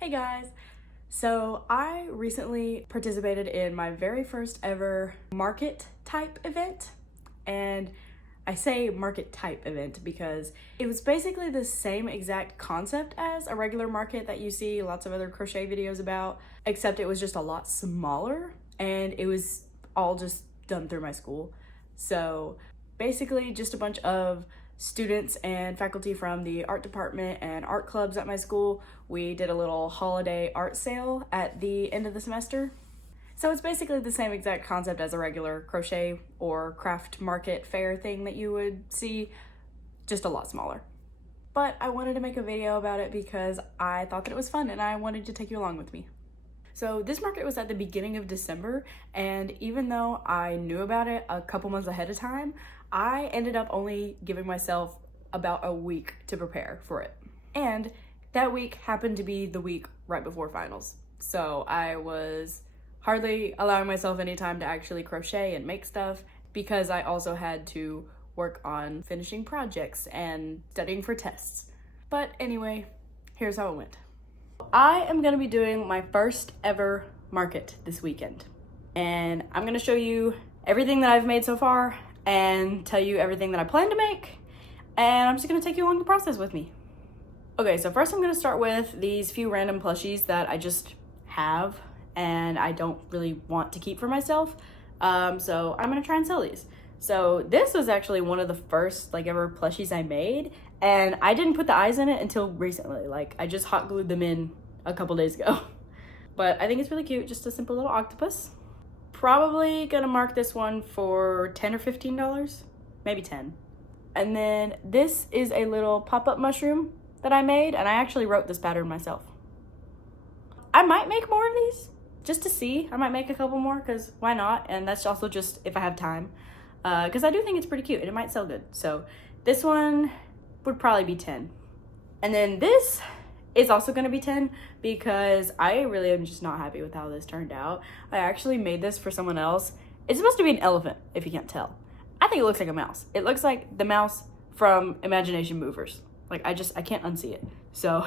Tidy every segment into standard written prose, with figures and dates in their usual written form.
Hey guys! So I recently participated in my very first ever market type event, and I say market type event because it was basically the same exact concept as a regular market that you see lots of other crochet videos about, except it was just a lot smaller and it was all just done through my school. So basically just a bunch of students and faculty from the art department and art clubs at my school. We did a little holiday art sale at the end of the semester. So it's basically the same exact concept as a regular crochet or craft market fair thing that you would see, just a lot smaller. But I wanted to make a video about it because I thought that it was fun and I wanted to take you along with me. So this market was at the beginning of December, and even though I knew about it a couple months ahead of time, I ended up only giving myself about a week to prepare for it. And that week happened to be the week right before finals. So I was hardly allowing myself any time to actually crochet and make stuff because I also had to work on finishing projects and studying for tests. But anyway, here's how it went. I am going to be doing my first ever market this weekend, and I'm going to show you everything that I've made so far and tell you everything that I plan to make, and I'm just going to take you along the process with me. Okay, so first I'm going to start with these few random plushies that I just have and I don't really want to keep for myself, so I'm going to try and sell these. So this was actually one of the first ever plushies I made, and I didn't put the eyes in it until recently. I just hot glued them in a couple days ago. But I think it's really cute, just a simple little octopus. Probably gonna mark this one for $10 or $15, maybe 10. And then this is a little pop-up mushroom that I made, and I actually wrote this pattern myself. I might make more of these, just to see. I might make a couple more, because why not? And that's also just if I have time. Because I do think it's pretty cute and it might sell good. So this one would probably be 10. And then this is also going to be 10 because I really am just not happy with how this turned out. I actually made this for someone else. It's supposed to be an elephant, if you can't tell. I think it looks like a mouse. It looks like the mouse from Imagination Movers. I can't unsee it. So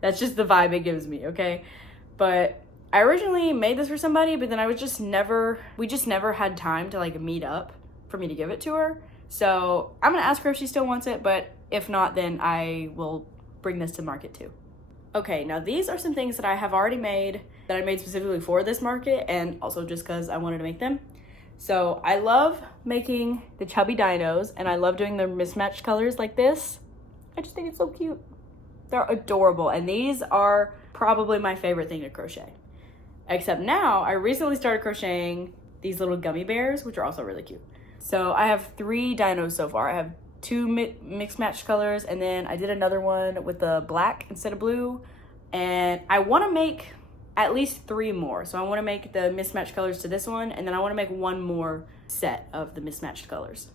that's just the vibe it gives me, okay? But I originally made this for somebody, but then we just never had time to meet up for me to give it to her. So I'm gonna ask her if she still wants it, but if not, then I will bring this to market too. Okay, now these are some things that I have already made, that I made specifically for this market, and also just because I wanted to make them. So I love making the chubby dinos, and I love doing the mismatched colors like this. I just think it's so cute. They're adorable, and these are probably my favorite thing to crochet. Except now, I recently started crocheting these little gummy bears, which are also really cute. So I have 3 dinos so far. I have 2 mixed match colors, and then I did another one with the black instead of blue. And I want to make at least 3 more. So I want to make the mismatched colors to this one, and then I want to make 1 more set of the mismatched colors,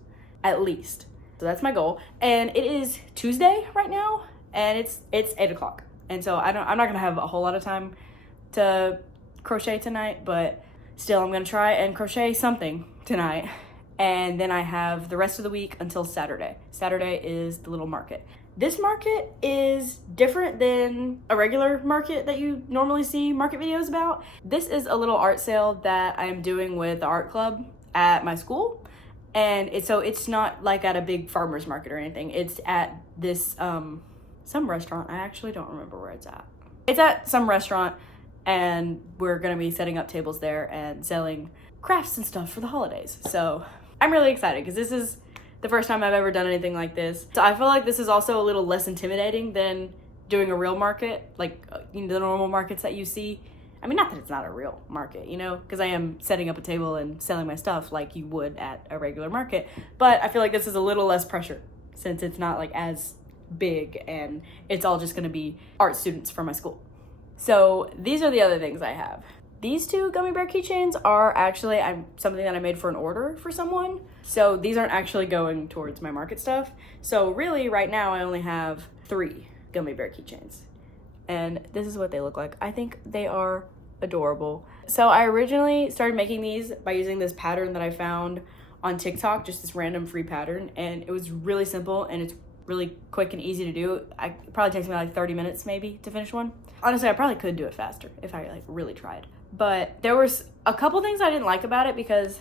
at least. So that's my goal. And it is Tuesday right now, and it's 8 o'clock. And so I'm not gonna have a whole lot of time to crochet tonight, but still I'm gonna try and crochet something tonight. And then I have the rest of the week until Saturday. Saturday is the little market. This market is different than a regular market that you normally see market videos about. This is a little art sale that I'm doing with the art club at my school. And it's not like at a big farmer's market or anything. It's at this, some restaurant. I actually don't remember where it's at. It's at some restaurant, and we're gonna be setting up tables there and selling crafts and stuff for the holidays. So I'm really excited because this is the first time I've ever done anything like this. So I feel like this is also a little less intimidating than doing a real market, the normal markets that you see. I mean, not that it's not a real market, because I am setting up a table and selling my stuff like you would at a regular market. But I feel like this is a little less pressure since it's not as big and it's all just gonna be art students from my school. So these are the other things I have. These 2 gummy bear keychains are actually something that I made for an order for someone. So these aren't actually going towards my market stuff. So really right now I only have 3 gummy bear keychains. And this is what they look like. I think they are adorable. So I originally started making these by using this pattern that I found on TikTok, just this random free pattern. And it was really simple and it's really quick and easy to do. It probably takes me like 30 minutes maybe to finish one. Honestly, I probably could do it faster if I like really tried. But there was a couple things I didn't like about it because,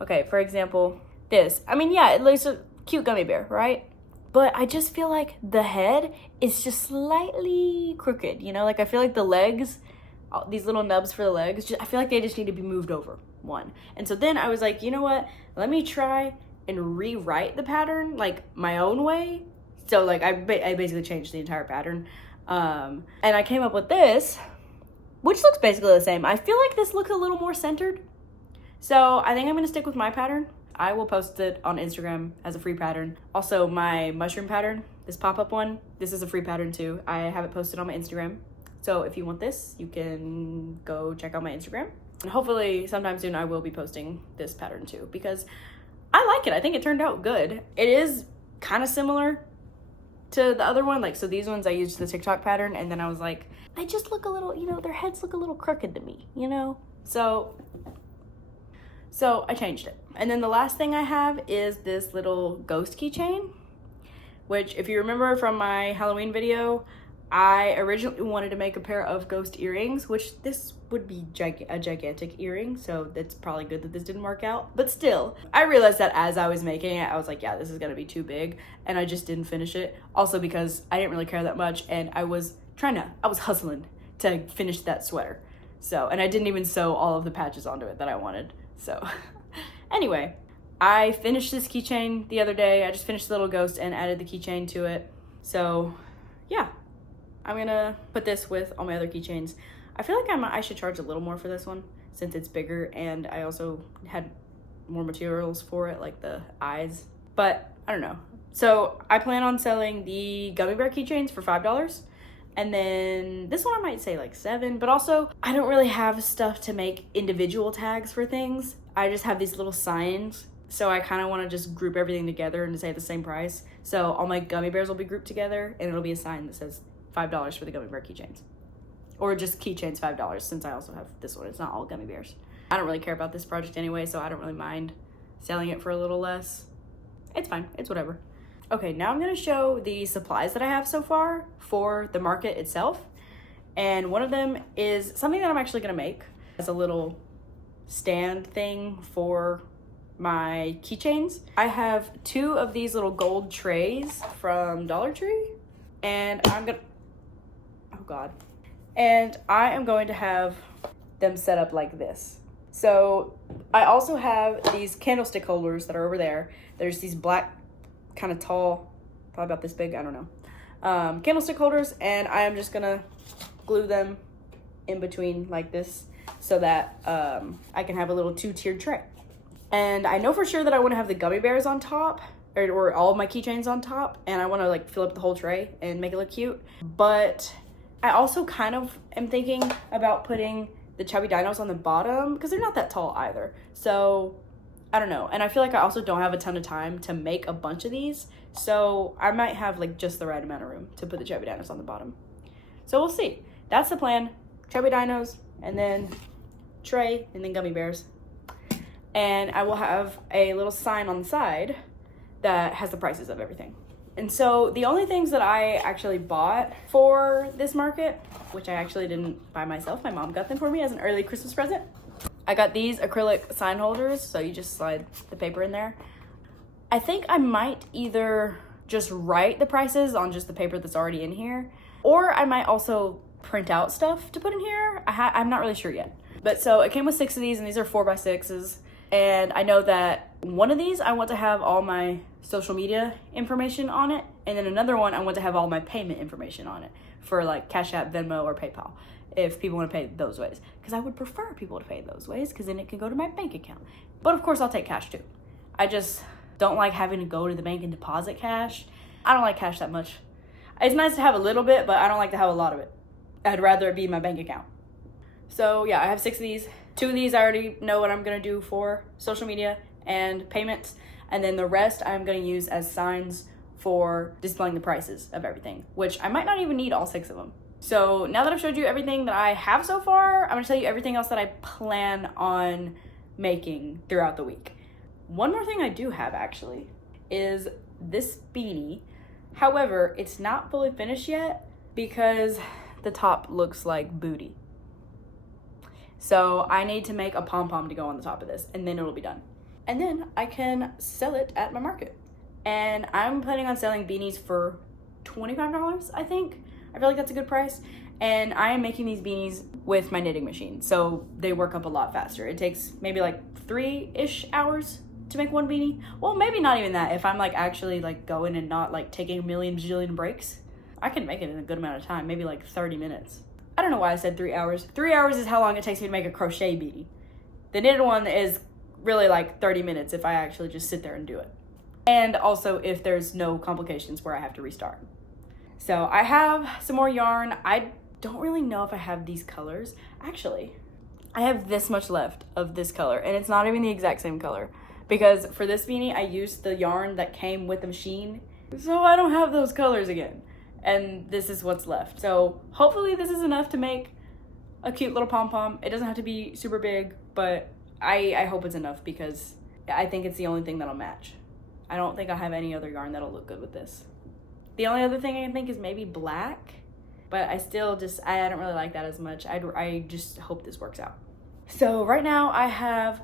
okay, for example, this. I mean, yeah, it looks a cute gummy bear, right? But I just feel like the head is just slightly crooked, you know? Like I feel like the legs, these little nubs for the legs, I feel like they just need to be moved over one. And so then I was like, you know what? Let me try and rewrite the pattern like my own way. So like I basically changed the entire pattern. And I came up with this, which looks basically the same. I feel like this looks a little more centered. So I think I'm gonna stick with my pattern. I will post it on Instagram as a free pattern. Also my mushroom pattern, this pop-up one, this is a free pattern too. I have it posted on my Instagram. So if you want this, you can go check out my Instagram. And hopefully sometime soon I will be posting this pattern too because I like it. I think it turned out good. It is kind of similar to the other one. Like, so these ones I used the TikTok pattern and then I was like, they just look a little, you know, their heads look a little crooked to me, you know? So I changed it. And then the last thing I have is this little ghost keychain, which if you remember from my Halloween video, I originally wanted to make a pair of ghost earrings, which this would be a gigantic earring, so it's probably good that this didn't work out. But still, I realized that as I was making it, I was like, yeah, this is gonna be too big, and I just didn't finish it. Also because I didn't really care that much, and I was hustling to finish that sweater. So, and I didn't even sew all of the patches onto it that I wanted. So, anyway, I finished this keychain the other day. I just finished the little ghost and added the keychain to it. So, yeah. I'm gonna put this with all my other keychains. I feel like I should charge a little more for this one since it's bigger and I also had more materials for it, like the eyes, but I don't know. So I plan on selling the gummy bear keychains for $5 and then this one I might say like $7, but also I don't really have stuff to make individual tags for things. I just have these little signs. So I kind of want to just group everything together and say the same price. So all my gummy bears will be grouped together and it'll be a sign that says $5 for the gummy bear keychains, or just keychains $5 since I also have this one. It's not all gummy bears. I don't really care about this project anyway, so I don't really mind selling it for a little less. It's fine, it's whatever. Okay, now I'm gonna show the supplies that I have so far for the market itself. And one of them is something that I'm actually gonna make as a little stand thing for my keychains. I have 2 of these little gold trays from Dollar Tree, and and I am going to have them set up like this. So I also have these candlestick holders that are over there. There's these black, kind of tall, probably about this big, I don't know, candlestick holders, and I am just gonna glue them in between like this so that I can have a little 2-tiered tray. And I know for sure that I want to have the gummy bears on top, or all of my keychains on top, and I want to like fill up the whole tray and make it look cute. But I also kind of am thinking about putting the chubby dinos on the bottom because they're not that tall either. So I don't know. And I feel like I also don't have a ton of time to make a bunch of these. So I might have like just the right amount of room to put the chubby dinos on the bottom. So we'll see. That's the plan. Chubby dinos and then tray and then gummy bears. And I will have a little sign on the side that has the prices of everything. And so the only things that I actually bought for this market, which I actually didn't buy myself, my mom got them for me as an early Christmas present. I got these acrylic sign holders, so you just slide the paper in there. I think I might either just write the prices on just the paper that's already in here, or I might also print out stuff to put in here. I'm not really sure yet. But so it came with 6 of these, and these are 4x6s. And I know that one of these, I want to have all my social media information on it. And then another one, I want to have all my payment information on it for like Cash App, Venmo, or PayPal, if people want to pay those ways. Because I would prefer people to pay those ways because then it can go to my bank account. But of course, I'll take cash too. I just don't like having to go to the bank and deposit cash. I don't like cash that much. It's nice to have a little bit, but I don't like to have a lot of it. I'd rather it be my bank account. So yeah, I have 6 of these. 2 of these I already know what I'm gonna do for social media and payments, and then the rest I'm gonna use as signs for displaying the prices of everything, which I might not even need all 6 of them. So now that I've showed you everything that I have so far, I'm gonna tell you everything else that I plan on making throughout the week. One more thing I do have actually is this beanie. However, it's not fully finished yet because the top looks like booty. So I need to make a pom-pom to go on the top of this, and then it'll be done. And then I can sell it at my market. And I'm planning on selling beanies for $25, I think. I feel like that's a good price. And I am making these beanies with my knitting machine, so they work up a lot faster. It takes maybe like 3-ish hours to make one beanie. Well, maybe not even that. If I'm like actually like going and not like taking a million bajillion breaks, I can make it in a good amount of time, maybe like 30 minutes. I don't know why I said 3 hours. 3 hours is how long it takes me to make a crochet beanie. The knitted one is really like 30 minutes if I actually just sit there and do it. And also if there's no complications where I have to restart. So I have some more yarn. I don't really know if I have these colors. Actually, I have this much left of this color, and it's not even the exact same color, because for this beanie I used the yarn that came with the machine, so I don't have those colors again, and this is what's left. So hopefully this is enough to make a cute little pom-pom. It doesn't have to be super big, but I hope it's enough, because I think it's the only thing that'll match. I don't think I have any other yarn that'll look good with this. The only other thing I can think is maybe black, but I don't really like that as much. I just hope this works out. So right now I have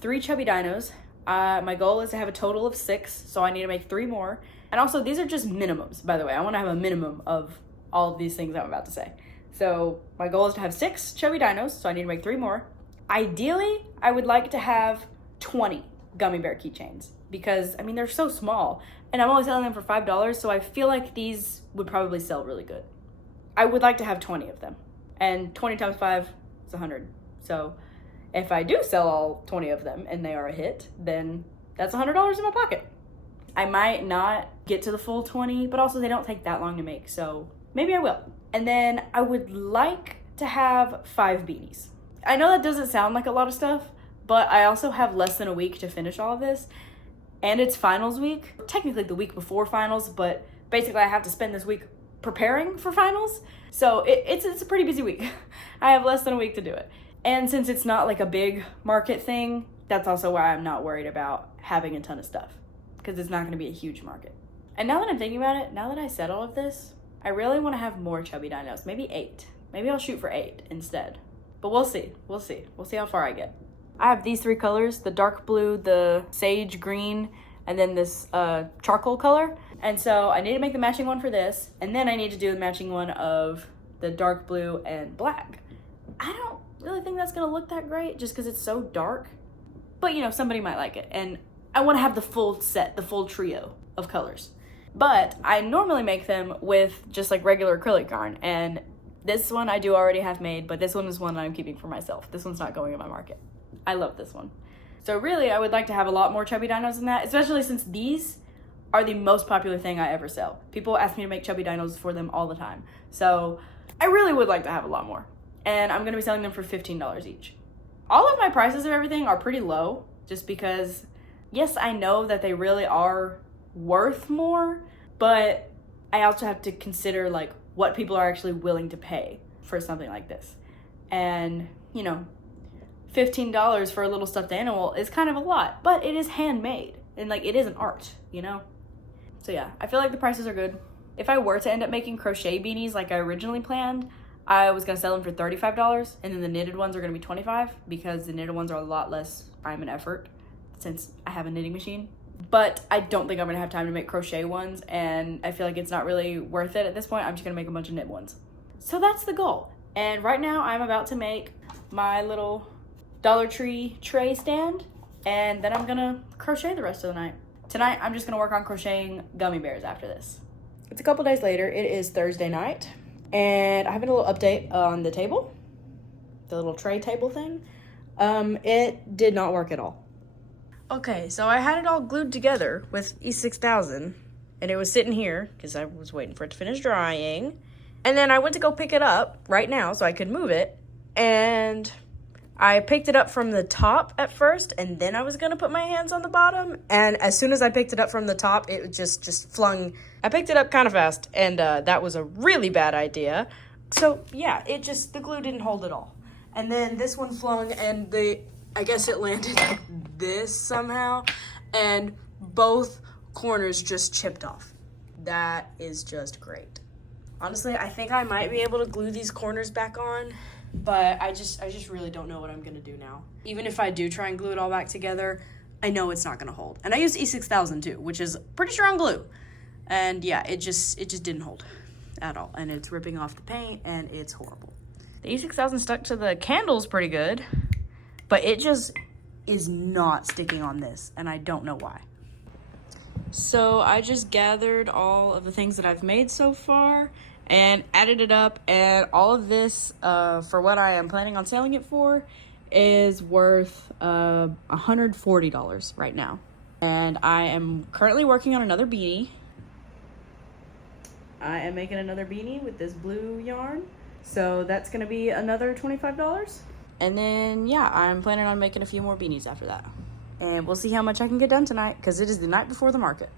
3 chubby dinos. My goal is to have a total of 6, so I need to make 3 more. And also these are just minimums, by the way. I want to have a minimum of all of these things I'm about to say. So my goal is to have 6 chubby dinos, so I need to make 3 more. Ideally, I would like to have 20 gummy bear keychains, because I mean they're so small and I'm only selling them for $5, so I feel like these would probably sell really good. I would like to have 20 of them, and 20 times 5 is 100. So if I do sell all 20 of them and they are a hit, then that's $100 in my pocket. I might not get to the full 20, but also they don't take that long to make, so maybe I will. And then I would like to have 5 beanies. I know that doesn't sound like a lot of stuff, but I also have less than a week to finish all of this, and it's finals week. Technically the week before finals, but basically I have to spend this week preparing for finals, so it's a pretty busy week. I have less than a week to do it. And since it's not like a big market thing, that's also why I'm not worried about having a ton of stuff, because it's not going to be a huge market. And now that I'm thinking about it, now that I said all of this, I really want to have more chubby dinos, maybe 8. Maybe I'll shoot for 8 instead. But we'll see. We'll see how far I get. I have these 3 colors, the dark blue, the sage green, and then this charcoal color. And so I need to make the matching one for this, and then I need to do the matching one of the dark blue and black. I don't really think that's gonna look that great just because it's so dark, but you know, somebody might like it, and I want to have the full set, the full trio of colors. But I normally make them with just like regular acrylic yarn, and this one I do already have made, but this one is one I'm keeping for myself. This one's not going in my market. I love this one. So really, I would like to have a lot more chubby dinos than that, especially since these are the most popular thing I ever sell. People ask me to make chubby dinos for them all the time. So I really would like to have a lot more. And I'm gonna be selling them for $15 each. All of my prices of everything are pretty low, just because, yes, I know that they really are worth more, but I also have to consider like what people are actually willing to pay for something like this. And, you know, $15 for a little stuffed animal is kind of a lot, but it is handmade, and like it is an art, you know? So yeah, I feel like the prices are good. If I were to end up making crochet beanies like I originally planned, I was gonna sell them for $35, and then the knitted ones are gonna be $25, because the knitted ones are a lot less time and effort since I have a knitting machine. But I don't think I'm gonna have time to make crochet ones, and I feel like it's not really worth it at this point. I'm just gonna make a bunch of knit ones. So that's the goal. And right now I'm about to make my little Dollar Tree tray stand, and then I'm gonna crochet the rest of the night. Tonight I'm just gonna work on crocheting gummy bears after this. It's a couple days later. It is Thursday night, and I have a little update on the table, the little tray table thing. It did not work at all. Okay, so I had it all glued together with E6000, and it was sitting here because I was waiting for it to finish drying. And then I went to go pick it up right now so I could move it, and I picked it up from the top at first, and then I was gonna put my hands on the bottom, and as soon as I picked it up from the top, it just flung. I picked it up kind of fast, and that was a really bad idea. So yeah, the glue didn't hold at all. And then this one flung, and I guess it landed like this somehow, and both corners just chipped off. that is just great. Honestly, I think I might be able to glue these corners back on, but I just really don't know what I'm gonna do now. Even if I do try and glue it all back together, I know it's not gonna hold. And I used E6000 too, which is pretty strong glue. And yeah, it just didn't hold at all. And it's ripping off the paint and it's horrible. The E6000 stuck to the candles pretty good, but it just is not sticking on this, and I don't know why. So I just gathered all of the things that I've made so far and added it up, and all of this, for what I am planning on selling it for, is worth $140 right now. And I am currently working on another beanie. I am making another beanie with this blue yarn, so that's gonna be another $25. And then, yeah, I'm planning on making a few more beanies after that. And we'll see how much I can get done tonight, because it is the night before the market.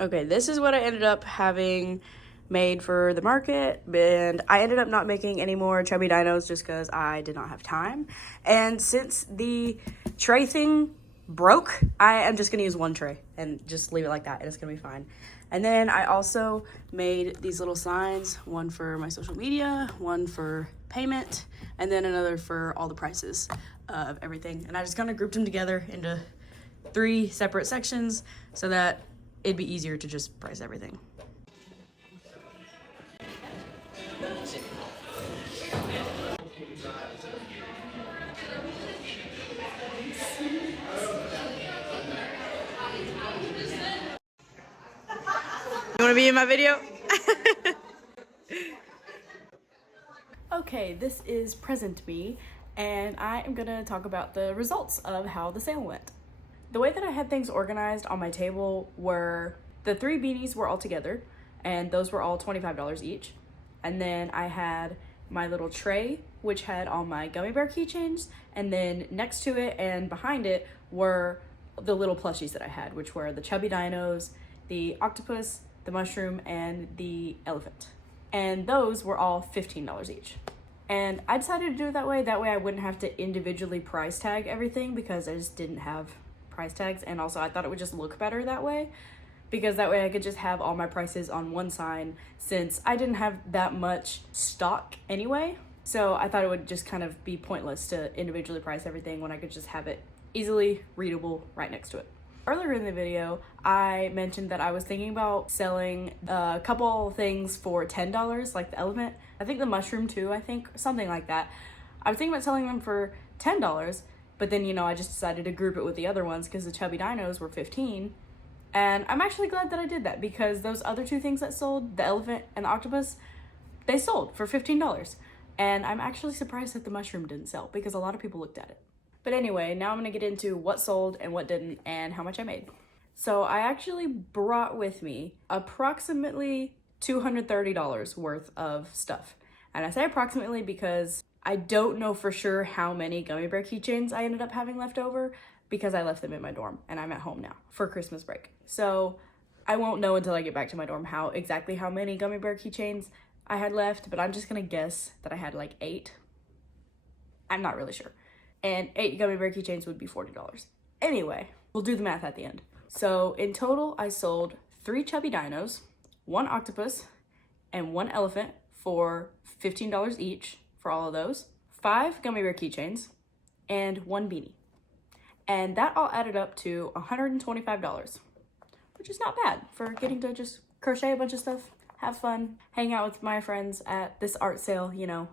Okay, this is what I ended up having made for the market, and I ended up not making any more chubby dinos just because I did not have time. And since the tray thing broke, I am just gonna use one tray and just leave it like that, and it's gonna be fine. And then I also made these little signs, one for my social media, one for payment, and then another for all the prices of everything. And I just kind of grouped them together into 3 separate sections so that it'd be easier to just price everything. You want to be in my video? Okay, this is present me, and I am gonna talk about the results of how the sale went. The way that I had things organized on my table were the 3 beanies were all together, and those were all $25 each. And then I had my little tray, which had all my gummy bear keychains, and then next to it and behind it were the little plushies that I had, which were the chubby dinos, the octopus, the mushroom, and the elephant. And those were all $15 each. And I decided to do it that way I wouldn't have to individually price tag everything, because I just didn't have price tags, and also I thought it would just look better that way, because that way I could just have all my prices on one sign, since I didn't have that much stock anyway. So I thought it would just kind of be pointless to individually price everything when I could just have it easily readable right next to it. Earlier in the video, I mentioned that I was thinking about selling a couple things for $10, like the elephant. I think the mushroom too, something like that. I was thinking about selling them for $10, but then, you know, I just decided to group it with the other ones because the chubby dinos were $15. And I'm actually glad that I did that, because those other 2 things that sold, the elephant and the octopus, they sold for $15. And I'm actually surprised that the mushroom didn't sell, because a lot of people looked at it. But anyway, now I'm gonna get into what sold and what didn't and how much I made. So I actually brought with me approximately $230 worth of stuff. And I say approximately because I don't know for sure how many gummy bear keychains I ended up having left over, because I left them in my dorm and I'm at home now for Christmas break. So I won't know until I get back to my dorm exactly how many gummy bear keychains I had left, but I'm just gonna guess that I had like 8. I'm not really sure. And 8 gummy bear keychains would be $40. Anyway, we'll do the math at the end. So in total, I sold 3 chubby dinos, 1 octopus, and 1 elephant for $15 each for all of those, 5 gummy bear keychains, and 1 beanie. And that all added up to $125, which is not bad for getting to just crochet a bunch of stuff, have fun, hang out with my friends at this art sale, you know.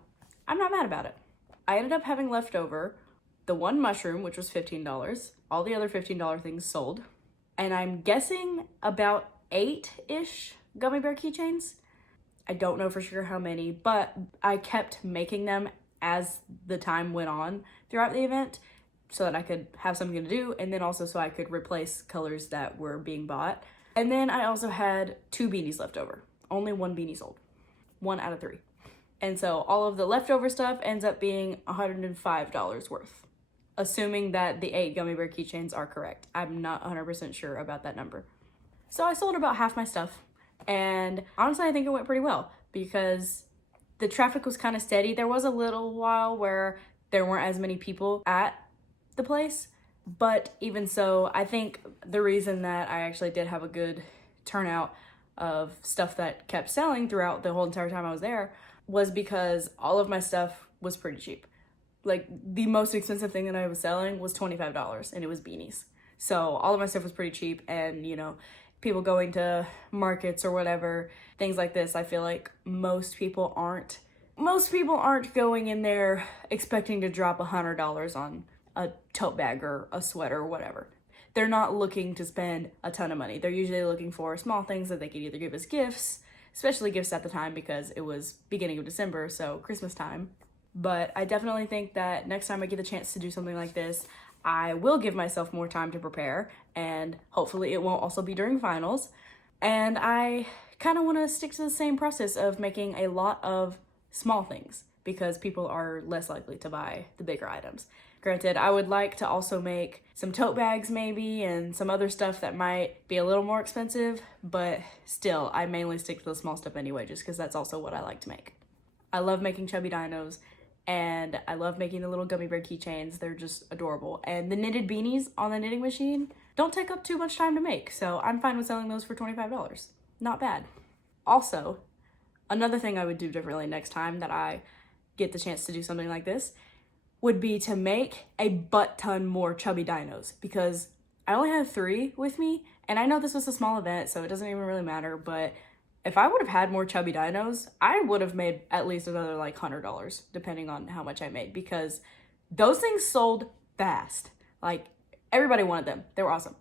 I'm not mad about it. I ended up having left over the 1 mushroom, which was $15. All the other $15 things sold. And I'm guessing about 8-ish gummy bear keychains. I don't know for sure how many, but I kept making them as the time went on throughout the event so that I could have something to do, and then also so I could replace colors that were being bought. And then I also had 2 beanies left over. Only 1 beanie sold. 1 out of 3. And so all of the leftover stuff ends up being $105 worth, assuming that the 8 gummy bear keychains are correct. I'm not 100% sure about that number. So I sold about half my stuff, and honestly I think it went pretty well, because the traffic was kind of steady. There was a little while where there weren't as many people at the place, but even so, I think the reason that I actually did have a good turnout of stuff that kept selling throughout the whole entire time I was there was because all of my stuff was pretty cheap. Like, the most expensive thing that I was selling was $25, and it was beanies. So all of my stuff was pretty cheap, and you know, people going to markets or whatever, things like this, I feel like most people aren't going in there expecting to drop $100 on a tote bag or a sweater or whatever. They're not looking to spend a ton of money. They're usually looking for small things that they could either give as gifts, especially gifts at the time because it was beginning of December, so Christmas time. But I definitely think that next time I get the chance to do something like this, I will give myself more time to prepare, and hopefully it won't also be during finals. And I kind of want to stick to the same process of making a lot of small things because people are less likely to buy the bigger items. Granted, I would like to also make some tote bags maybe and some other stuff that might be a little more expensive, but still, I mainly stick to the small stuff anyway, just because that's also what I like to make. I love making chubby dinos, and I love making the little gummy bear keychains. They're just adorable. And the knitted beanies on the knitting machine don't take up too much time to make, so I'm fine with selling those for $25. Not bad. Also, another thing I would do differently next time that I get the chance to do something like this would be to make a butt ton more chubby dinos, because I only had 3 with me, and I know this was a small event, so it doesn't even really matter, but if I would have had more chubby dinos, I would have made at least another like $100, depending on how much I made, because those things sold fast. Like, everybody wanted them. They were awesome.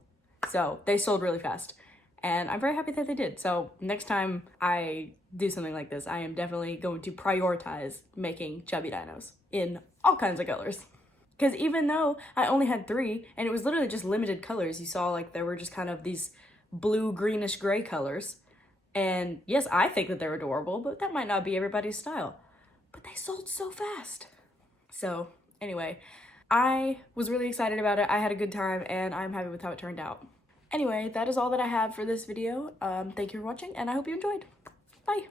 So they sold really fast, and I'm very happy that they did. So next time I do something like this, I am definitely going to prioritize making chubby dinos in all kinds of colors. Because even though I only had 3, and it was literally just limited colors, you saw like there were just kind of these blue, greenish, gray colors. And yes, I think that they're adorable, but that might not be everybody's style. But they sold so fast. So anyway, I was really excited about it. I had a good time, and I'm happy with how it turned out. Anyway, that is all that I have for this video. Thank you for watching, and I hope you enjoyed. Bye.